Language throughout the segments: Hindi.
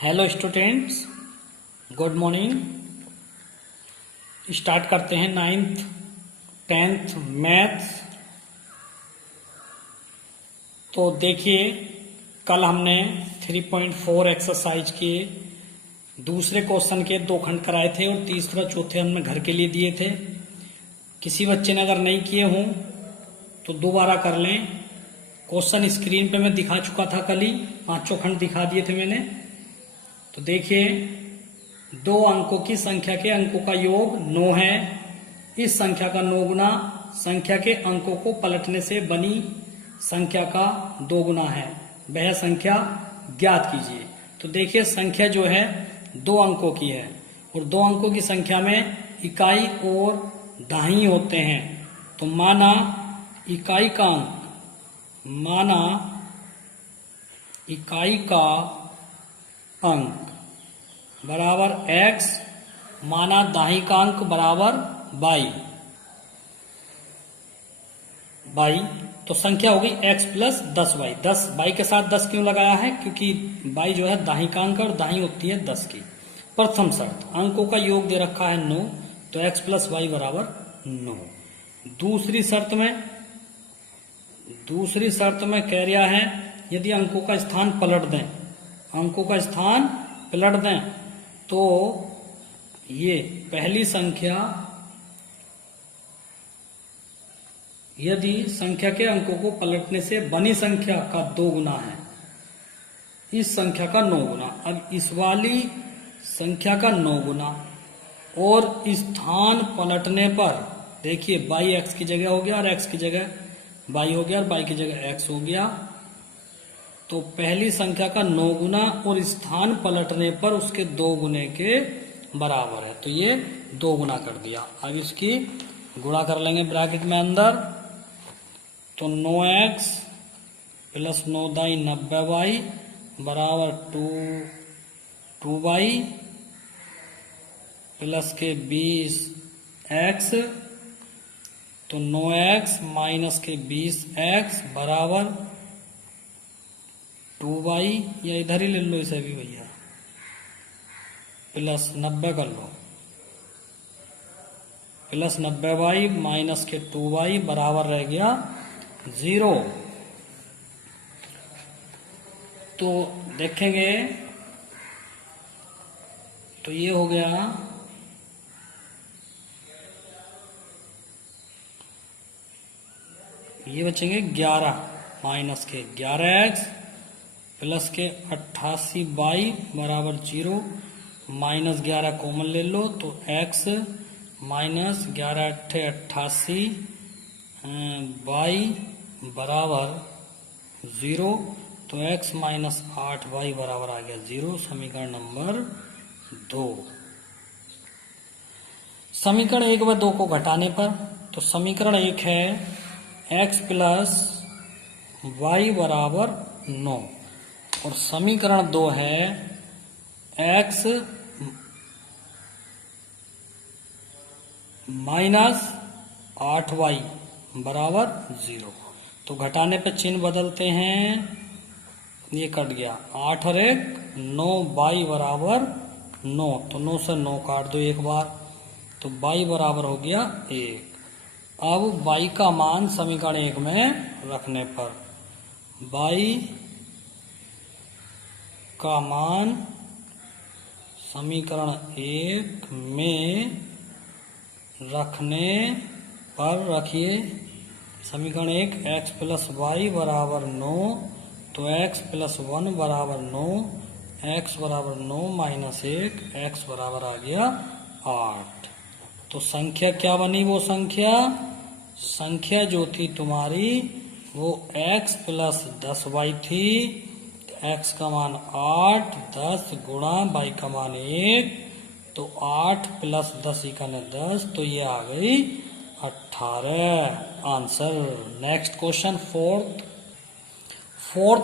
Hello students, good morning. Start करते हैं 9th 10th मैथ्स। तो देखिए, कल हमने 3.4 एक्सरसाइज के दूसरे क्वेश्चन के 2 खंड कराए थे और तीसरा चौथे हमने घर के लिए दिए थे। किसी बच्चे ने अगर नहीं किए हों तो दोबारा कर लें। क्वेश्चन स्क्रीन पे मैं दिखा चुका था कल ही, 5 खंड दिखा दिए थे मैंने। तो देखिए, 2 अंकों की संख्या के अंकों का योग 9 है। इस संख्या का 9 गुना संख्या के अंकों को पलटने से बनी संख्या का 2 गुना है। वह संख्या ज्ञात कीजिए। तो देखिए, संख्या जो है 2 अंकों की है और 2 अंकों की संख्या में इकाई और दहाई होते हैं। तो माना इकाई का अंक बराबर x, माना दाहिनी का अंक बराबर y। तो संख्या होगी x प्लस 10y। 10y के साथ 10 क्यों लगाया है? क्योंकि y जो है दाहिनी का अंक और दाहिनी होती है 10 की। प्रथम शर्त, अंकों का योग दे रखा है 9, तो x प्लस y बराबर 9। दूसरी शर्त में कह रहा है, यदि अंकों का स्थान पलट दें तो ये पहली संख्या, यदि संख्या के अंकों को पलटने से बनी संख्या का 2 गुना है, इस संख्या का 9 गुना। अब इस वाली संख्या का 9 गुना और स्थान पलटने पर देखिए, बाई x की जगह हो गया और x की जगह बाई हो गया और बाई की जगह x हो गया। तो पहली संख्या का 9 गुना और स्थान पलटने पर उसके 2 गुने के बराबर है, तो ये 2 गुना कर दिया। अब इसकी गुणा कर लेंगे ब्रैकेट में अंदर। तो 9x प्लस 9 दाई 90y बराबर 2y प्लस के 20x। तो 9x माइनस के 20x बराबर 2y, या इधर ही ले लो इसे भी भैया, प्लस 90 कर लो, प्लस 90y माइनस के 2y बराबर रह गया 0। तो देखेंगे तो ये हो गया, ये बचेंगे 11 माइनस के 11x प्लस के 88y बराबर 0, माइनस 11 कॉमन ले लो तो x माइनस 11 अट्ठे 88 y बराबर 0। तो x माइनस 8y बराबर आ गया 0। समीकरण नंबर 2। समीकरण 1 व 2 को घटाने पर, तो समीकरण 1 है x प्लस y बराबर 9 और समीकरण 2 है x माइनस 8y बराबर 0। तो घटाने पे चिन्ह बदलते हैं, ये कट गया 8 और 1 9, y बराबर 9। तो 9 से 9 काट दो एक बार, तो y बराबर हो गया 1। अब y का मान समीकरण 1 में रखने पर, y का मान समीकरण 1 में रखने पर रखिए। समीकरण 1 x प्लस वाई बराबर 9, तो x प्लस 1 बराबर 9, x बराबर 9 माइनस 1, x बराबर आ गया 8। तो संख्या क्या बनी? वो संख्या जो थी तुम्हारी वो x प्लस 10y थी। x का मान 8, 10 गुणा y का मान 1, तो 8 प्लस 10 इकाने 10, तो ये आ गई 18 answer. Next question fourth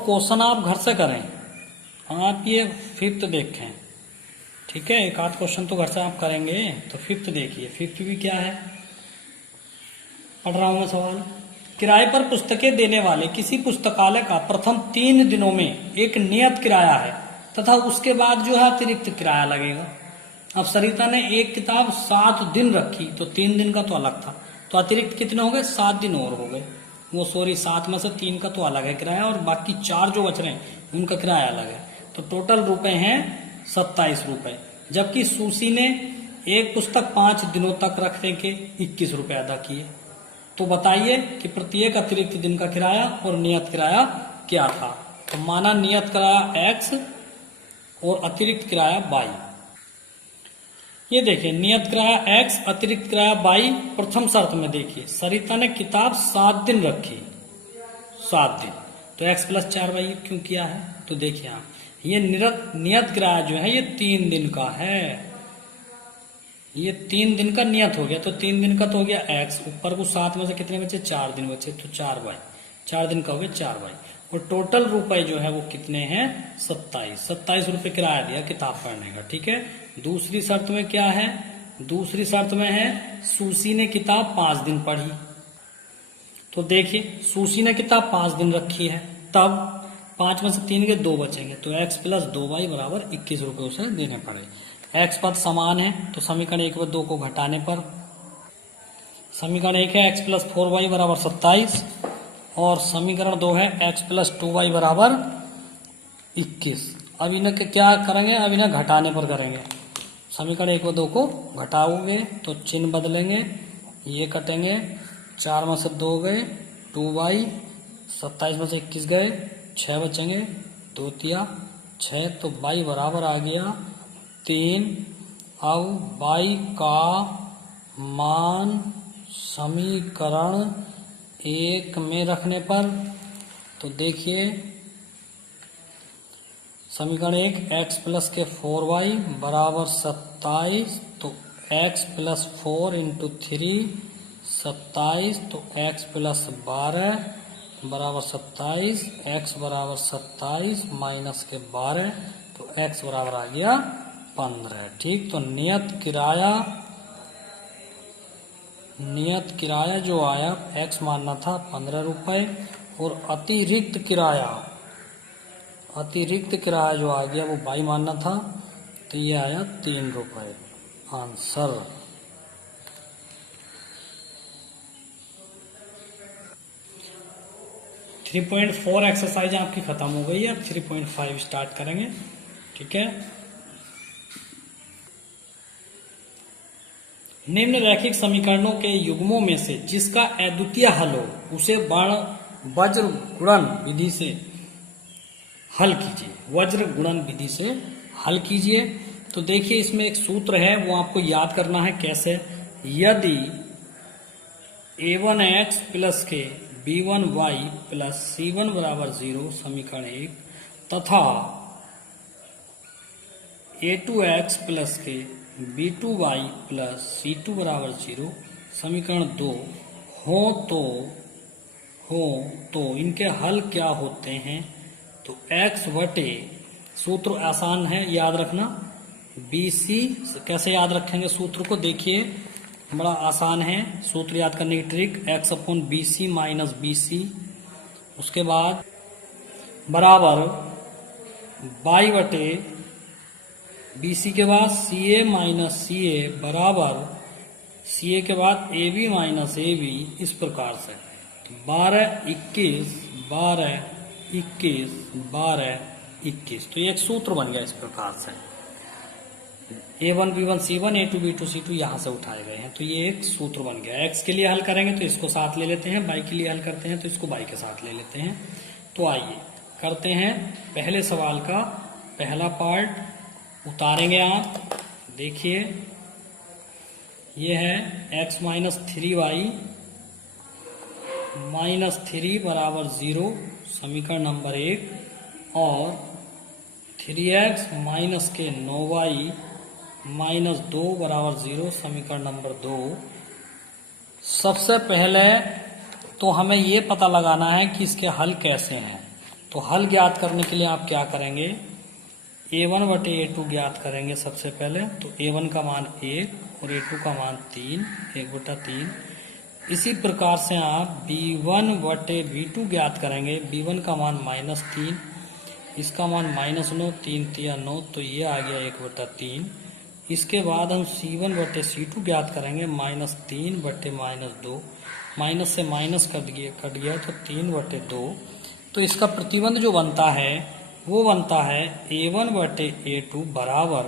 question आप घर से करें, आप ये 5th देखें, ठीक है? एक आध क्वेश्चन तो घर से आप करेंगे, तो 5th देखिए। 5th भी क्या है, पढ़ रहा हूं मैं सवाल। किराए पर पुस्तकें देने वाले किसी पुस्तकालय का प्रथम 3 दिनों में एक नियत किराया है तथा उसके बाद जो है अतिरिक्त किराया लगेगा। अब सरिता ने एक किताब 7 दिन रखी तो 3 दिन का तो अलग था, तो अतिरिक्त कितने हो गए, 7 दिन और हो गए। वो सॉरी 7 में से 3 का तो अलग है किराया, और बाकी 4 जो बच रहे हैं उनका किराया अलग है। तो टोटल रुपए हैं 27 रुपए। जबकि सुशी ने एक पुस्तक 5 दिनों तक रखने के 21 रुपए अदा किए। तो बताइए कि प्रत्येक अतिरिक्त दिन का किराया और नियत किराया क्या था। तो माना नियत किराया x और अतिरिक्त किराया y। ये देखिए नियत किराया x, अतिरिक्त किराया y। प्रथम शर्त में देखिए सरिता ने किताब 7 दिन रखी, 7 दिन, तो x प्लस 4y क्यों किया है। तो देखिए आप ये नियत किराया जो है ये 3 दिन का है, ये 3 दिन का नियत हो गया। तो 3 दिन का तो हो गया x, ऊपर को 7 में से कितने बचे, 4 दिन बचे, तो 4y, 4 दिन का हो गया 4y। और टोटल रुपए जो है वो कितने हैं, 27 रुपए किराया दिया किताब पढ़ने का। ठीक है। दूसरी शर्त में क्या है, दूसरी शर्त में है सुशी ने किताब 5 दिन पढ़ी। तो देखिए सुशी ने किताब 5 दिन रखी है, तब 5 में से 3 के 2 बचेंगे, तो x प्लस 2y बराबर 21 रुपए उसे देने पड़े। x पद समान है तो समीकरण 1 व 2 को घटाने पर समीकरण 1 है x प्लस 4y बराबर 27, और समीकरण 2 है x प्लस 2y बराबर 21। अब इन्हें क्या करेंगे, अब इन्हें घटाने पर करेंगे। समीकरण 1 व 2 को घटाओगे तो चिन्ह बदलेंगे, ये कटेंगे, 4 में से 2 गए, 2y, 27 में से 21 गए, 6 बचेंगे, 2 तिया 6, तो y बराबर आ गया 3। अब y का मान समीकरण 1 में रखने पर, तो देखिए समीकरण 1 x प्लस के 4y बराबर 27, तो x प्लस 4 इंटू 3 27, तो x प्लस 12 बराबर 27, x बराबर 27 माइनस के 12, तो x बराबर आ गया 15। ठीक। तो नियत किराया जो आया x मानना था 15 रुपए, और अतिरिक्त किराया जो आ गया वो y मानना था, तो ये आया 3 रुपए। आंसर। थ्री 3.4 एक्सरसाइज आपकी खत्म हो गई है। अब 3.5 स्टार्ट करेंगे। ठीक है। निम्न रैखिक समीकरणों के युग्मों में से जिसका अद्वितीय हल हो उसे वज्र गुणन विधि से हल कीजिए। वज्र गुणन विधि से हल कीजिए। तो देखिए इसमें एक सूत्र है, वो आपको याद करना है। कैसे, यदि a1x प्लस के b1y प्लस c1 बराबर 0 समीकरण 1, तथा a2x प्लस के b2y प्लस c2 बराबर 0 समीकरण 2 हो तो इनके हल क्या होते हैं। तो x बटे, सूत्र आसान है याद रखना, BC। कैसे याद रखेंगे सूत्र को, देखिए बड़ा आसान है सूत्र याद करने की trick, x upon BC minus BC, उसके बाद बराबर y बटे BC के बाद CA माइनस CA बराबर CA के बाद AB माइनस AB। इस प्रकार से 12 21 12 21 12 21, तो ये एक सूत्र बन गया। इस प्रकार से A1 B1 C1 A2 B2 C2 यहाँ से उठाए गए हैं, तो ये एक सूत्र बन गया। x के लिए हल करेंगे तो इसको साथ ले लेते हैं, y के लिए हल करते हैं तो इसको y के साथ ले लेते हैं। तो आइए करते हैं पहले सवाल का पहला पार्ट, उतारेंगे आप। देखिए ये है x माइनस 3y माइनस 3 बराबर 0 समीकरण नंबर 1, और 3x माइनस के 9y माइनस 2 बराबर 0 समीकरण नंबर 2। सबसे पहले तो हमें ये पता लगाना है कि इसके हल कैसे हैं। तो हल ज्ञात करने के लिए आप क्या करेंगे, a1 बटे a2 ज्ञात करेंगे सबसे पहले। तो a1 का मान 1 और a2 का मान 3, 1/3। इसी प्रकार से आप b1 बटे b2 ज्ञात करेंगे, b1 का मान -3, इसका मान -9, 3 तिया 9, तो ये आ गया 1/3। इसके बाद हम C1 बटे C2 ज्ञात करेंगे, -3 बटे -2, माइनस से माइनस कट गया तो 3/2। तो इसका प्रतिबंध जो बनता है वो बनता है A1 बटे A2 बराबर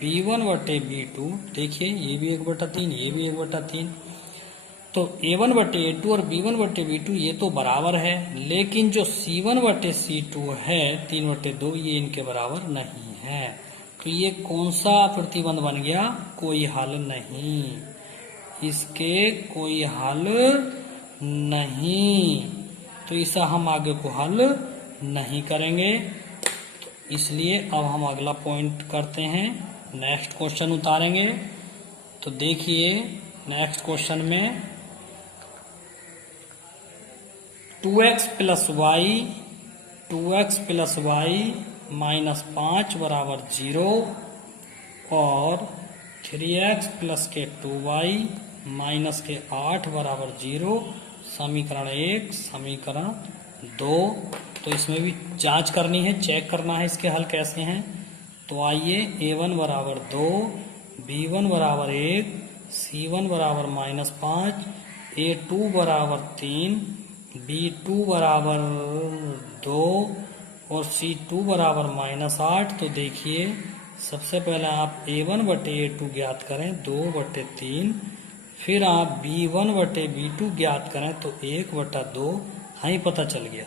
B1 बटे B2। देखिए ये भी 1/3, ये भी 1/3। तो A1 बटे A2 और B1 बटे B2 ये तो बराबर है, लेकिन जो C1 बटे C2 है 3/2 ये इनके बराबर नहीं है। तो ये कौन सा प्रतिबंध बन गया? कोई हल नहीं, इसके कोई हल नहीं, तो इसे हम आगे को हल नहीं करेंगे। तो इसलिए अब हम अगला पॉइंट करते हैं, नेक्स्ट क्वेश्चन उतारेंगे। तो देखिए नेक्स्ट क्वेश्चन में 2x प्लस वाई -5 बराबर 0 और 3x प्लस के 2y माइनस के 8 बराबर 0, समीकरण 1 समीकरण 2। तो इसमें भी जांच करनी है, चेक करना है इसके हल कैसे हैं। तो आइए A1 बराबर 2, B1 बराबर 1, C1 बराबर -5, A2 बराबर 3, B2 बराबर 2 और C2 बराबर -8। तो देखिए सबसे पहले आप A1 बटे A2 ज्ञात करें 2/3, फिर आप B1 बटे B2 ज्ञात करें तो 1/2। हाँ पता चल गया,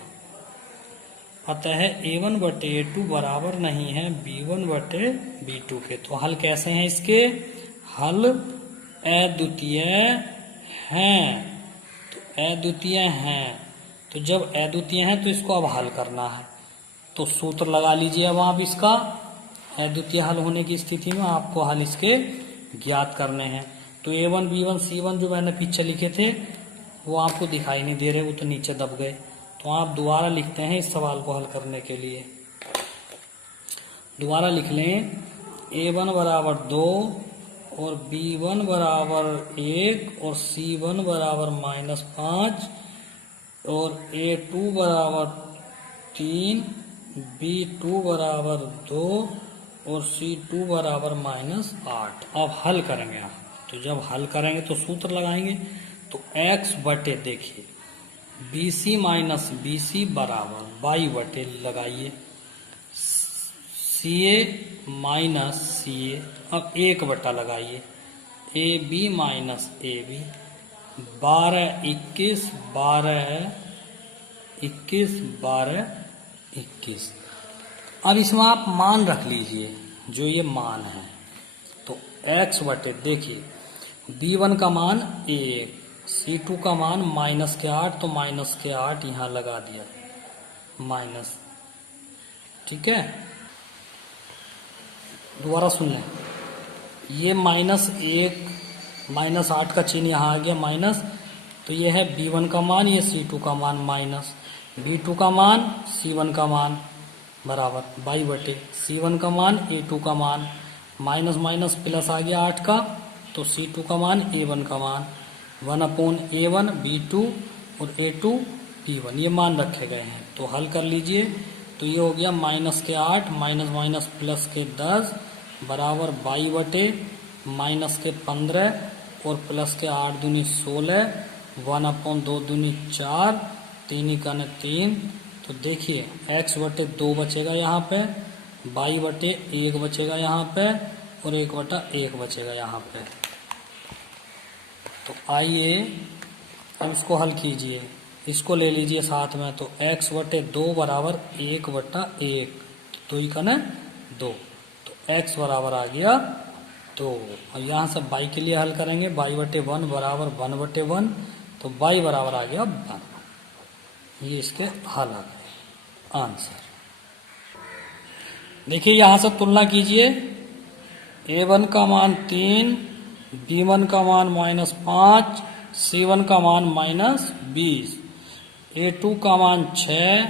अतः A1 बटे A2 बराबर नहीं है B1 बटे B2 के। तो हल कैसे हैं इसके? हल अद्वितीय हैं। तो अद्वितीय हैं, तो जब अद्वितीय हैं तो इसको अब हल करना है। तो सूत्र लगा लीजिए अब आप इसका। अद्वितीय हल होने की स्थिति में आपको हल इसके ज्ञात करने हैं। तो A1 B1 C1 जो मैंने पीछे लिखे थे वो आपको दिखाई नहीं दे रहे, वो तो नीचे दब गए। तो आप दोबारा लिखते हैं इस सवाल को हल करने के लिए। दोबारा लिख लें, A1 बराबर 2 और B1 बराबर 1 और C1 बराबर -5 और A2 बराबर 3, B2 बराबर 2 और C2 बराबर -8। अब हल करेंगे आप। तो जब हल करेंगे तो सूत्र लगाएंगे। तो x बटे देखिए BC माइनस BC बराबर y बटे लगाइए CA माइनस CA। अब 1 लगाइए AB माइनस AB। 12 21 12 21 12 21। अब इसमें आप मान रख लीजिए जो ये मान है। तो x बटे देखिए B1 का मान 1, C2 का मान -8, तो -8 यहाँ लगा दिया माइनस। ठीक है, दोबारा सुन लें, ये -1 -8 का चिन्ह यहाँ आ गया माइनस। तो ये है B1 का मान, ये C2 का मान माइनस, B2 का मान C1 का मान बराबर बाई बटे C1 का मान A2 का मान, माइनस माइनस प्लस आ गया 8 का, तो C2 का मान A1 का मान 1/A1 B2 और A2 B1 ये मान रखे गए हैं। तो हल कर लीजिए। तो ये हो गया -8 माइनस माइनस प्लस के 10 बराबर बाई बटे -15 और प्लस के 8 दूनी 16, 1/2 दूनी 4, 3 का 3। तो देखिए x बटे 2 बचेगा यहाँ पे, बाई बटे 1 बचेगा यहाँ पे और 1/1 बचेगा यहाँ पे। तो आइए अब इसको हल कीजिए, इसको ले लीजिए साथ में। तो x बटे 2 बराबर 1/1, तो 2 का 2, तो x बराबर आ गया 2। और यहाँ से y के लिए हल करेंगे, y बटे 1 बराबर 1/1, तो y बराबर आ गया 1। ये इसके हल आ गए आंसर। देखिए यहाँ से तुलना कीजिए, A1 का मान 3, B1 का मान -5, C1 का मान -20, A2 का मान 6,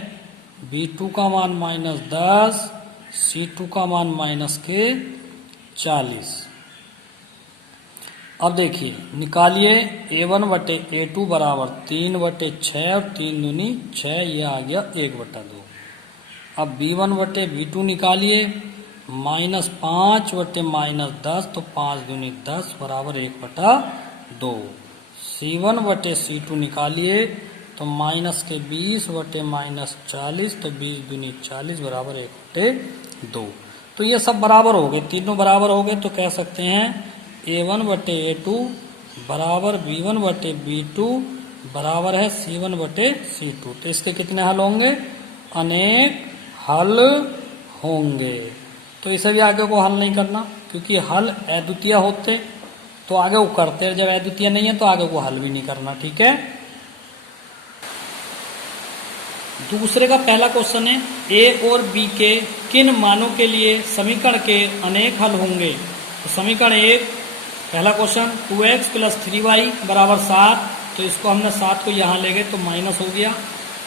B2 का मान -10, C2 का मान -40। अब देखिए निकालिए A1 बटे A2 बराबर 3/6 और 3 दूनी 6, ये आ गया 1/2। अब b1/b2 निकालिए, -5/-10, तो 5 दूनी 10 बराबर 1/2। c1/c2 निकालिए, तो -20/-40, तो 20 दूनी 40 बराबर 1/2। तो ये सब बराबर हो गए, तीनों बराबर हो गए, तो कह सकते हैं a1/a2 बराबर b1/b2 बराबर है c1/c2। तो इसके कितने हल होंगे? अनेक हल होंगे। तो इसे भी आगे को हल नहीं करना, क्योंकि हल अद्वितीय होते तो आगे वो करते, जब अद्वितीय नहीं है तो आगे को हल भी नहीं करना। ठीक है। दूसरे का पहला क्वेश्चन है, ए और बी के किन मानों के लिए समीकरण के अनेक हल होंगे? तो समीकरण एक, पहला क्वेश्चन 2x + 3y बराबर 7, तो इसको हमने 7 को यहाँ ले गए तो माइनस हो गया,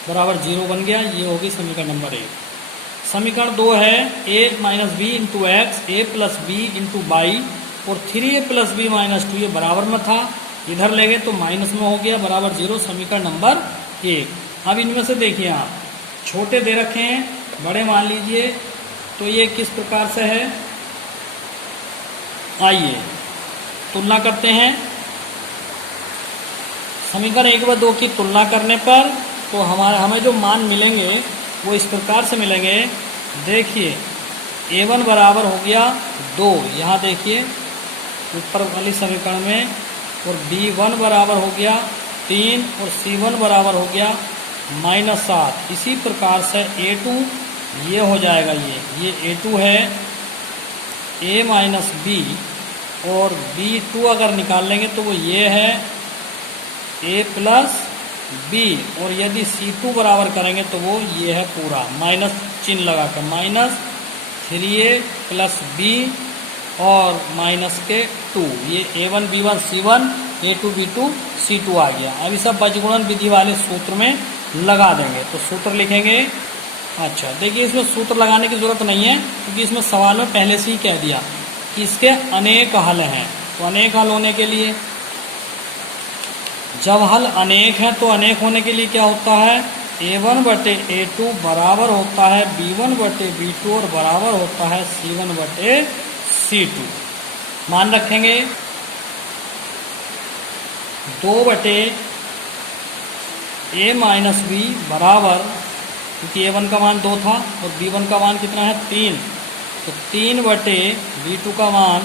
बराबर 0 बन गया। ये होगी समीकरण नंबर 1। समीकरण 2 है a - b × x, a + b × y और 3a + b - 2, ये बराबर में था, इधर ले गए तो माइनस में हो गया, बराबर 0। समीकरण नंबर 1। अब इनमें से देखिए, आप छोटे दे रखे हैं, बड़े मान लीजिए, तो ये किस प्रकार से है, आइए तुलना करते हैं। समीकरण 1 व 2 की तुलना करने पर तो हमें जो मान मिलेंगे वो इस प्रकार से मिलेंगे। देखिए a1 बराबर हो गया 2, यहाँ देखिए ऊपर वाली समीकरण में, और b1 बराबर हो गया 3 और c1 बराबर हो गया -7। इसी प्रकार से a2 ये हो जाएगा, ये a2 है a - b, और b2 अगर निकाल लेंगे तो वो ये है a + b, और यदि c2 बराबर करेंगे तो वो ये है पूरा, माइनस चिन्ह लगा कर, -3a + b और -2, ये a1 b1 c1, a2 b2 c2 आ गया। अभी सब बजगुणन विधि वाले सूत्र में लगा देंगे, तो सूत्र लिखेंगे। अच्छा देखिए, इसमें सूत्र लगाने की जरूरत नहीं है, क्योंकि इसमें सवाल में पहले से ही कह दिया कि इसके अनेक हल हैं। तो अनेक हल होने के लिए, जब हल अनेक है तो अनेक होने के लिए क्या होता है, a1/a2 बराबर होता है b1/b2 और बराबर होता है c1/c2। मान रखेंगे 2/a - b बराबर, क्योंकि a1 का मान 2 था और b1 का मान कितना है 3, तो 3/b2 का मान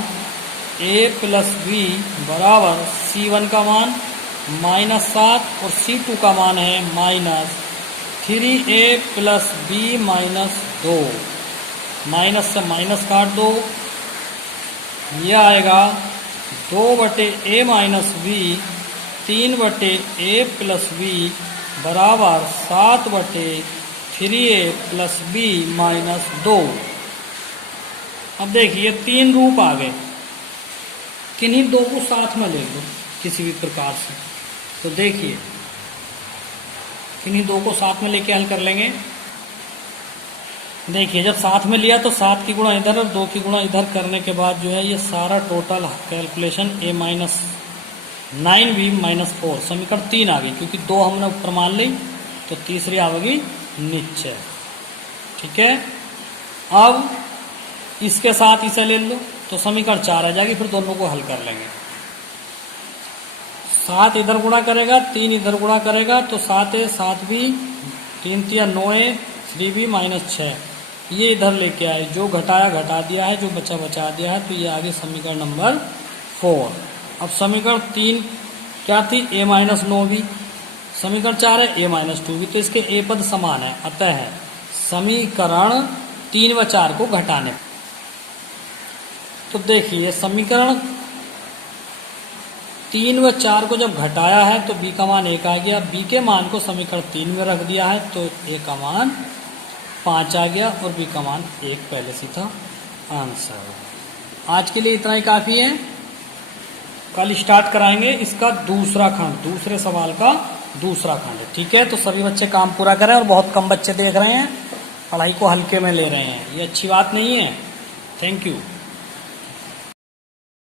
a + b बराबर c1 का मान -7 और c2 का मान है -3a + b - 2। माइनस से माइनस काट दो, ये आएगा 2/a - b 3/a + b बराबर 7/3a + b - 2। अब देखिए 3 रूप आ गए, किन्हीं दो को साथ में ले लो किसी भी प्रकार से। तो देखिए किन्हीं दो को साथ में लेके हल कर लेंगे। देखिए जब साथ में लिया तो 7 की गुणा इधर और 2 की गुणा इधर करने के बाद जो है ये सारा टोटल कैलकुलेशन a - 9b - 4, समीकरण 3 आ गई, क्योंकि 2 हमने ऊपर मान ली तो तीसरी आवेगी नीचे। ठीक है, अब इसके साथ इसे ले लो तो समीकरण 4 आ जाएगी, फिर दोनों को हल कर लेंगे। 7 इधर गुणा करेगा, 3 इधर गुणा करेगा, तो 7a 7b 3 × 9a 3b - 6, ये इधर लेके आए, जो घटाया घटा दिया है, जो बचा बचा दिया है, तो ये आगे समीकरण नंबर 4। अब समीकरण 3 क्या थी, a - 9b, समीकरण 4 है a - 2b, तो इसके a पद समान है, अतः समीकरण 3 व 4 को घटाने। तो देखिए समीकरण 3 व 4 को जब घटाया है तो b का मान 1 आ गया, b के मान को समीकरण 3 में रख दिया है तो a का मान 5 आ गया और b का मान 1 पहले से था। आंसर आज के लिए इतना ही काफी है। कल स्टार्ट कराएंगे इसका दूसरा खंड, दूसरे सवाल का दूसरा खंड। ठीक है, तो सभी बच्चे काम पूरा करें, और बहुत कम बच्चे देख रहे हैं, पढ़ाई को हल्के में ले रहे हैं, ये अच्छी बात नहीं है। Thank you.